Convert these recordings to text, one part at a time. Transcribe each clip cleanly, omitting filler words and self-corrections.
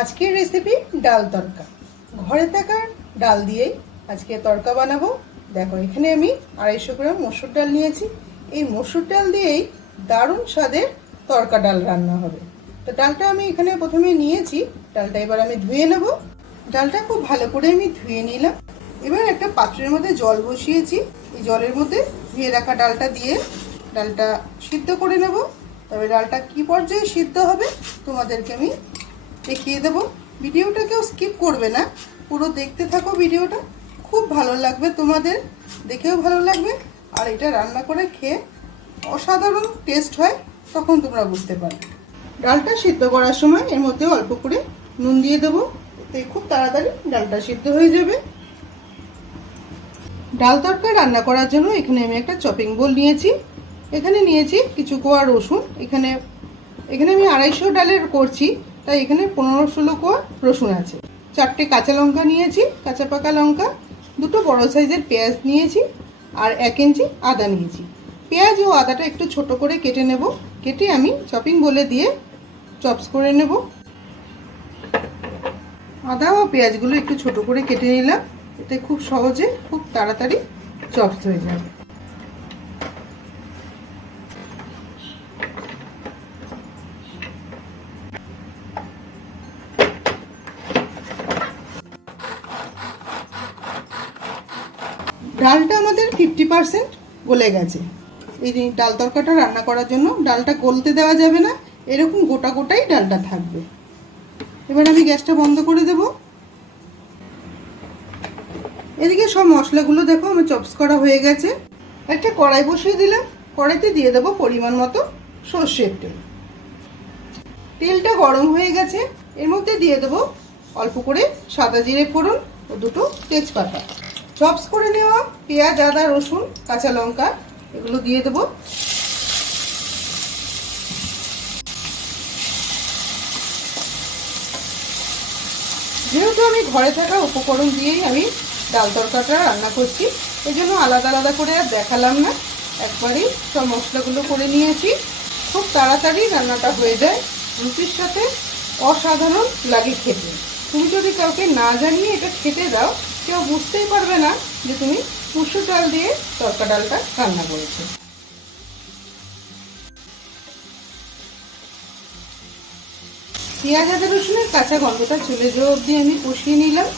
আজকের রেসিপি ডাল তরকা। ঘরে থাকা ডাল দিয়েই আজকে তরকা বানাবো। দেখো এখানে আমি 250 গ্রাম মসুর ডাল নিয়েছি। এই মসুর ডাল দিয়েই দারুণ স্বাদের তরকা ডাল রান্না হবে। তো ডালটা আমি এখানে প্রথমে নিয়েছি, ডালটা এবার আমি ধুয়ে নেব। ডালটা খুব ভালো করে আমি ধুয়ে নিলাম। এবার একটা পাত্রের মধ্যে জল বসিয়েছি। এই জলের মধ্যে ধুয়ে রাখা ডালটা দিয়ে ডালটা সিদ্ধ করে নেব। তবে ডালটা কি পর্যায়ে সিদ্ধ হবে তোমাদেরকে আমি দেখিয়ে দেবো। ভিডিওটা কেউ স্কিপ করবে না, পুরো দেখতে থাকো। ভিডিওটা খুব ভালো লাগবে, তোমাদের দেখেও ভালো লাগবে, আর এটা রান্না করে খেয়ে অসাধারণ টেস্ট হয়, তখন তোমরা বুঝতে পারবে। ডালটা সিদ্ধ করার সময় এর মধ্যে অল্প করে নুন দিয়ে দেবো, এতে খুব তাড়াতাড়ি ডালটা সিদ্ধ হয়ে যাবে। ডাল তরকা রান্না করার জন্য এখানে আমি একটা চপিং বোল নিয়েছি। এখানে নিয়েছি কিছু কোয়া রসুন। এখানে আমি 250 ডালের করছি, তাই এখানে 15-16 কোয়া রসুন আছে। 4টে কাঁচা লঙ্কা নিয়েছি, কাঁচা পাকা লঙ্কা। 2টো বড় সাইজের পেঁয়াজ নিয়েছি, আর 1 ইঞ্চি আদা নিয়েছি। পেঁয়াজ ও আদাটা একটু ছোট করে কেটে নেব। কেটে আমি চপিং বোলে দিয়ে চপস করে নেব। আদা ও পেঁয়াজগুলো একটু ছোট করে কেটে নিলাম, এতে খুব সহজে খুব তাড়াতাড়ি চপস হয়ে যাবে। ডালটা আমাদের 50% গলে গেছে। এই ডাল তরকাটা রান্না করার জন্য ডালটা গলতে দেওয়া যাবে না, এরকম গোটা গোটাই ডালটা থাকবে। এবার আমি গ্যাসটা বন্ধ করে দেব। এদিকে সব মশলাগুলো দেখো আমার চপস করা হয়ে গেছে। একটা কড়াই বসিয়ে দিলাম, কড়াইতে দিয়ে দেবো পরিমাণ মতো সর্ষের তেল। তেলটা গরম হয়ে গেছে, এর মধ্যে দিয়ে দেবো অল্প করে সাদা জিরে ফোড়ন ও 2টো তেজপাতা। চপস করে নেওয়া পেঁয়াজ, আদা, রসুন, কাঁচা লঙ্কা এগুলো দিয়ে দেবো। যেহেতু আমি ঘরে থাকা উপকরণ দিয়েই আমি ডাল তরকাটা রান্না করছি, এই জন্য আলাদা আলাদা করে আর দেখালাম না, একবারেই সব মশলাগুলো করে নিয়েছি। খুব তাড়াতাড়ি রান্নাটা হয়ে যায়, রুটির সাথে অসাধারণ লাগে খেতে। তুমি যদি কাউকে না জানিয়ে এটা খেতে দাও, কেউ বুঝতেই পারবে না যে তুমি মসুর ডাল দিয়ে তরকা ডালটা রান্না করেছো। পেঁয়াজ, আদা, রসুনের কাঁচা গন্ধটা চলে যাওয়া অবধি আমি কষিয়ে নিলাম।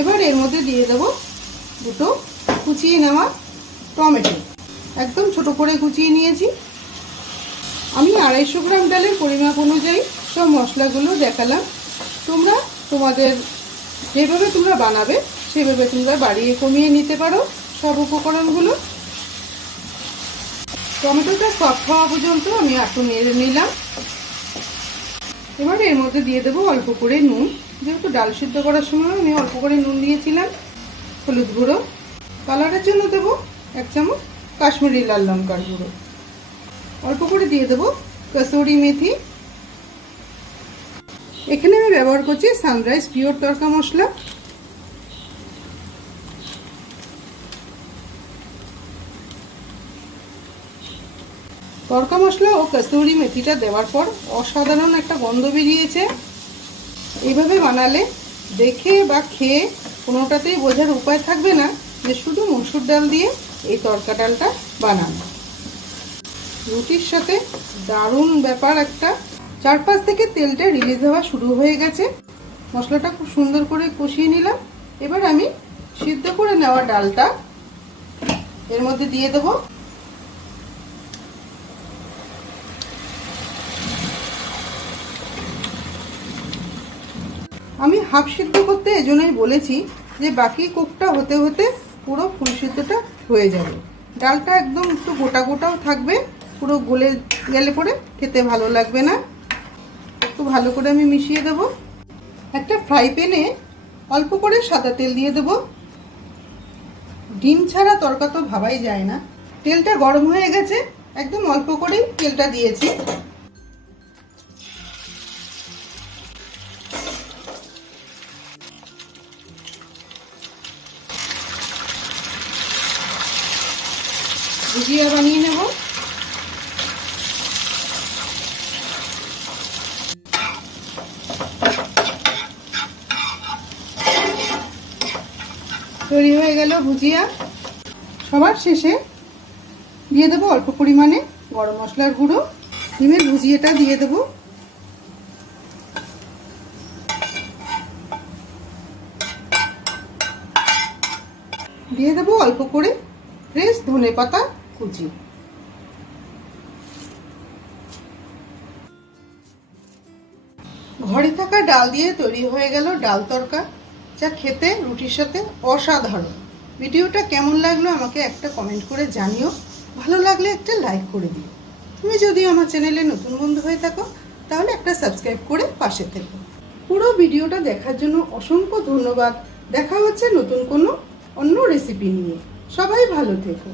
এবার এর মধ্যে দিয়ে দেবো 2টো কুচিয়ে নেওয়া টমেটো, একদম ছোট করে কুচিয়ে নিয়েছি। আমি 250 গ্রাম ডালের পরিমাপ অনুযায়ী সব মশলাগুলো দেখালাম। তোমরা তোমাদের যেভাবে তোমরা বানাবে সেভাবে তোমরা বাড়িয়ে কমিয়ে নিতে পারো সব উপকরণগুলো। টমেটোটা সফট হওয়া পর্যন্ত আমি একটু নেড়ে নিলাম। এবার এর মধ্যে দিয়ে দেবো অল্প করে নুন, যেহেতু ডাল সিদ্ধ করার সময় আমি অল্প করে নুন দিয়েছিলাম। হলুদ গুঁড়ো, কালারের জন্য দেবো 1 চামচ কাশ্মীরি লাল লঙ্কার গুঁড়ো। অল্প করে দিয়ে দেবো কসুরি মেথি। এখানে আমি ব্যবহার করছি সানরাইজ পিওর তরকা মশলা। তরকা মশলা ও কসুরি মেথিটা দেওয়ার পর অসাধারণ একটা গন্ধ বেরিয়েছে। এইভাবে বানালে দেখে বা খেয়ে কোনোটাতেই বোঝার উপায় থাকবে না যে শুধু মসুর ডাল দিয়ে এই তরকা ডালটা বানানো। রুটির সাথে দারুণ ব্যাপার একটা। চারপাশ থেকে তেলটা রিলিজ হওয়া শুরু হয়ে গেছে। মশলাটা খুব সুন্দর করে কষিয়ে নিলাম। এবার আমি সিদ্ধ করে নেওয়া ডালটা এর মধ্যে দিয়ে দেবো। আমি হাফ সিদ্ধ করতে এজন্যই বলেছি যে বাকি কুকটা হতে হতে পুরো ফুল সিদ্ধটা হয়ে যাবে। ডালটা একদম একটু গোটা গোটাও থাকবে, পুরো গলে গেলে পরে খেতে ভালো লাগবে না। একটু ভালো করে আমি মিশিয়ে দেব। একটা ফ্রাই প্যানে অল্প করে সাদা তেল দিয়ে দেব। ডিম ছাড়া তরকা তো ভাবাই যায় না। তেলটা গরম হয়ে গেছে, একদম অল্প করেই তেলটা দিয়েছি। ভুজিয়া বানিয়ে নেব। তৈরি হয়ে গেল ভুজিয়া। সবার শেষে দিয়ে দেবো অল্প পরিমাণে গরম মশলার গুঁড়ো। ডিমের ভুজিয়াটা দিয়ে দেবো। দিয়ে দেবো অল্প করে ফ্রেশ ধনেপাতা কুচি। ঘরে থাকা ডাল দিয়ে তৈরি হয়ে গেল ডাল তরকা, যা খেতে রুটির সাথে অসাধারণ। ভিডিওটা কেমন লাগলো আমাকে একটা কমেন্ট করে জানিও। ভালো লাগলে একটা লাইক করে দিও। তুমি যদি আমার চ্যানেলে নতুন বন্ধু হয়ে থাকো তাহলে একটা সাবস্ক্রাইব করে পাশে থেকো। পুরো ভিডিওটা দেখার জন্য অসংখ্য ধন্যবাদ। দেখা হচ্ছে নতুন কোনো অন্য রেসিপি নিয়ে। সবাই ভালো থেকো।